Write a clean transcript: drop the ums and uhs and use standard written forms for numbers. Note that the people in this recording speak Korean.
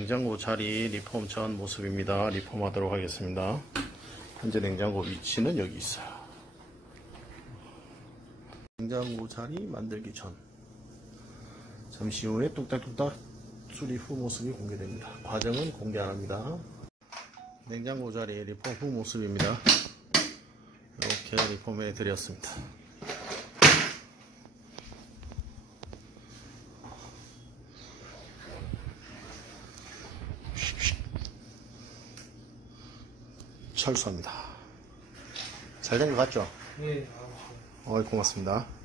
냉장고 자리 리폼 전 모습입니다. 리폼하도록 하겠습니다. 현재 냉장고 위치는 여기 있어요. 냉장고 자리 만들기 전, 잠시 후에 뚝딱뚝딱 수리 후 모습이 공개됩니다. 과정은 공개 안합니다. 냉장고 자리 리폼 후 모습입니다. 이렇게 리폼해 드렸습니다. 철수합니다. 잘 된 것 같죠? 네. 고맙습니다.